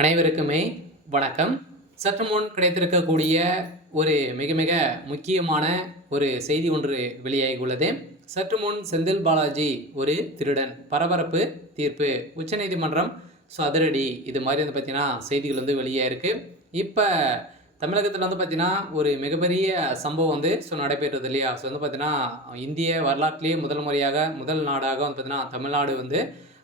அனைவருக்குமே வணக்கம். சற்று முன் கிடைத்திருக்கக்கூடிய ஒரு மிக மிக முக்கியமான ஒரு செய்தி ஒன்று வெளியாகியுள்ளது. சற்று முன் செந்தில் பாலாஜி ஒரு திருடன், பரபரப்பு தீர்ப்பு, உச்சநீதிமன்றம் அதிரடி, இது மாதிரி வந்து பார்த்தீங்கன்னா செய்திகள் வந்து வெளியாயிருக்கு. இப்போ தமிழகத்தில் வந்து பார்த்தீங்கன்னா ஒரு மிகப்பெரிய சம்பவம் வந்து நடைபெறுறது இல்லையா? வந்து பார்த்தீங்கன்னா இந்திய வரலாற்றிலேயே முதல் முறையாக முதல் நாடாக வந்து பார்த்தீங்கன்னா தமிழ்நாடு வந்து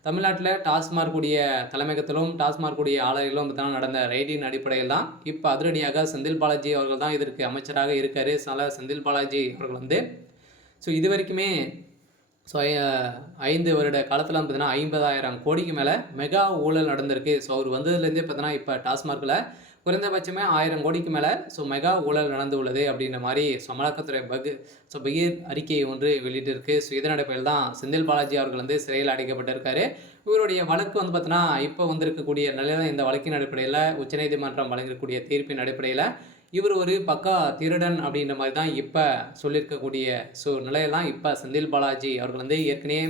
தமிழ்நாட்டில் டாஸ்மார்க் உடைய தலைமையகத்திலும் டாஸ்மார்க் உடைய ஆலைகளிலும் பார்த்தீங்கன்னா நடந்த ரெய்டின் அடிப்படையில் தான் இப்போ அதிரடியாக செந்தில் பாலாஜி அவர்கள் தான் இதற்கு அமைச்சராக இருக்கார். செந்தில் பாலாஜி அவர்கள் வந்து இது வரைக்குமே 5 வருட காலத்தில் பார்த்தீங்கன்னா 50,000 கோடிக்கு மேலே மெகா ஊழல் நடந்திருக்கு. அவர் வந்ததுலேருந்தே பார்த்தீங்கன்னா இப்போ டாஸ்மார்க்கில் குறைந்தபட்சமே 1000 கோடிக்கு மேலே மெகா ஊழல் நடந்து உள்ளது அப்படின்ற மாதிரி அமலாக்கத்துறை பகீர் அறிக்கையை ஒன்று வெளியிட்டிருக்கு. இதன் அடிப்படையில் தான் செந்தில் பாலாஜி அவர்கள் வந்து சிறையில் அடைக்கப்பட்டிருக்காரு. இவருடைய வழக்கு வந்து பார்த்தீங்கன்னா இப்போ வந்திருக்கக்கூடிய நிலையில் இந்த வழக்கின் அடிப்படையில் உச்சநீதிமன்றம் வழங்கக்கூடிய தீர்ப்பின் அடிப்படையில் இவர் ஒரு பக்கா திருடன் அப்படின்ற மாதிரி தான் இப்போ சொல்லியிருக்கக்கூடிய நிலையெல்லாம் இப்போ செந்தில் பாலாஜி அவர்கள் வந்து ஏற்கனவே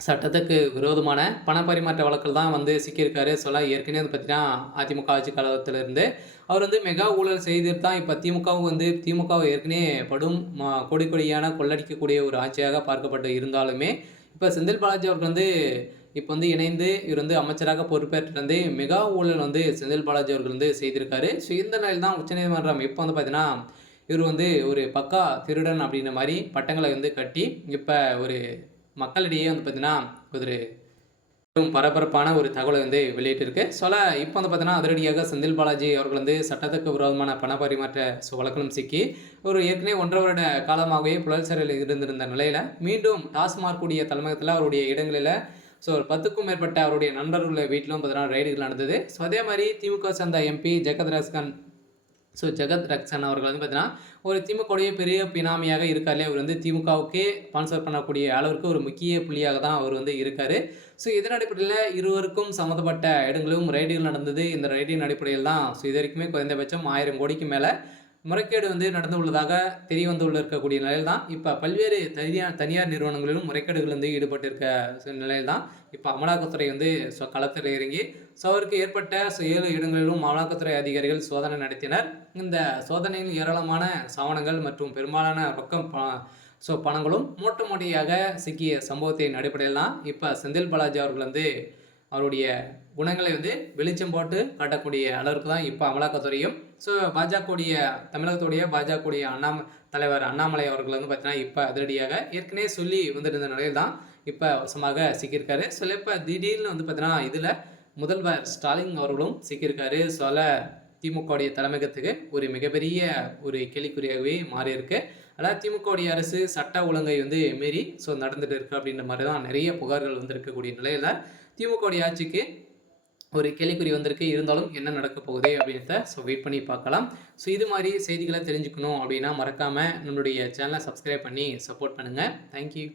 சட்டத்துக்கு விரோதமான பண பரிமாற்ற வழக்கில் தான் வந்து சிக்கியிருக்காரு. ஏற்கனவே வந்து பார்த்தீங்கன்னா அதிமுக ஆட்சி காலத்திலிருந்து அவர் வந்து மெகா ஊழல் செய்துட்டு தான் இப்போ திமுகவை ஏற்கனவே படும் கொடி கொடியான கொள்ளடிக்கக்கூடிய ஒரு ஆட்சியாக பார்க்கப்பட்டு இருந்தாலுமே இப்போ செந்தில் பாலாஜி அவர்கள் வந்து இப்போ வந்து இணைந்து இவர் வந்து அமைச்சராக பொறுப்பேற்று வந்து மெகா ஊழல் வந்து செந்தில் பாலாஜி அவர்கள் வந்து செய்திருக்காரு. இந்த நிலையில் தான் உச்சநீதிமன்றம் இப்போ வந்து பார்த்தீங்கன்னா இவர் வந்து ஒரு பக்கா திருடன் அப்படின்ற மாதிரி பட்டங்களை வந்து கட்டி இப்போ ஒரு மக்களிடையே வந்து பார்த்தீங்கன்னா ஒரு பரபரப்பான ஒரு தகவலை வந்து வெளியிட்டிருக்கு. இப்போ வந்து பார்த்தீங்கன்னா அதிரடியாக செந்தில் பாலாஜி அவர்கள் வந்து சட்டத்துக்கு விரோதமான பண பரிமாற்ற வழக்கிலும் சிக்கி ஒரு ஏற்கனவே 1.5 வருட காலமாகவே புழல் சிறையில் இருந்திருந்த நிலையில் மீண்டும் டாஸ்மார்க் உடைய தலைமையகத்தில் அவருடைய இடங்களில் ஒரு 10க்கும் மேற்பட்ட அவருடைய நண்பர்களுடைய வீட்டிலும் பார்த்தீங்கன்னா ரைடுகள் நடந்தது. அதே மாதிரி திமுக சேர்ந்த எம்பி ஜெகத் ரக்சன் அவர்கள் வந்து பார்த்தீங்கன்னா ஒரு திமுகவுடைய பெரிய பினாமியாக இருக்காரு. அவர் வந்து திமுகவுக்கே ஸ்பான்சர் பண்ணக்கூடிய அளவிற்கு ஒரு முக்கிய புள்ளியாக தான் அவர் வந்து இருக்கார். இதன் அடிப்படையில் இருவருக்கும் சம்மந்தப்பட்ட இடங்களும் ரைடுகள் நடந்தது. இந்த ரைடின் அடிப்படையில் தான் இது வரைக்குமே குறைந்தபட்சம் 1000 கோடிக்கு மேலே முறைகேடு வந்து நடந்து உள்ளதாக தெரிய வந்துள்ள இருக்கக்கூடிய நிலையில் தான் இப்போ பல்வேறு தனியார் நிறுவனங்களிலும் முறைகேடுகள் வந்து ஈடுபட்டிருக்க நிலையில் தான் இப்போ அமலாக்கத்துறை வந்து களத்தில் இறங்கி அவருக்கு ஏற்பட்ட 7 இடங்களிலும் அமலாக்கத்துறை அதிகாரிகள் சோதனை நடத்தினர். இந்த சோதனையில் ஏராளமான சாவணங்கள் மற்றும் பெரும்பாலான ரொக்கம் பணங்களும் மூட்டையாக சிக்கிய சம்பவத்தின் அடிப்படையில் தான் இப்போ செந்தில் பாலாஜி அவர்கள் வந்து அவருடைய குணங்களை வந்து வெளிச்சம் போட்டு காட்டக்கூடிய அளவுக்கு தான் இப்போ அமலாக்கத்துறையும் பாஜகவுடைய தமிழகத்துடைய பாஜகவுடைய தலைவர் அண்ணாமலை அவர்கள் வந்து பார்த்தீங்கன்னா இப்போ அதிரடியாக ஏற்கனவே சொல்லி வந்துருந்த நிலையில் தான் இப்போ வசமாக சிக்கியிருக்காரு. இப்போ திடீர்னு வந்து பார்த்தீங்கன்னா இதில் முதல்வர் ஸ்டாலின் அவர்களும் சிக்கியிருக்காரு. திமுகவுடைய தலைமையகத்துக்கு ஒரு மிகப்பெரிய ஒரு கேள்விக்குறியாகவே மாறி இருக்கு. அதாவது திமுகவுடைய அரசு சட்ட ஒழுங்கை வந்து மீறி நடந்துட்டு இருக்கு அப்படின்ற மாதிரி தான் நிறைய புகார்கள் வந்திருக்கக்கூடிய நிலையில் திமுகவுடைய ஆட்சிக்கு ஒரு கேள்விக்குறி வந்திருக்கு. இருந்தாலும் என்ன நடக்க போகுது அப்படின்றத வெயிட் பண்ணி பார்க்கலாம். இது மாதிரி செய்திகளை தெரிஞ்சுக்கணும் அப்படின்னா மறக்காமல் நம்மளுடைய சேனலை சப்ஸ்கிரைப் பண்ணி சப்போர்ட் பண்ணுங்கள். தேங்க்யூ.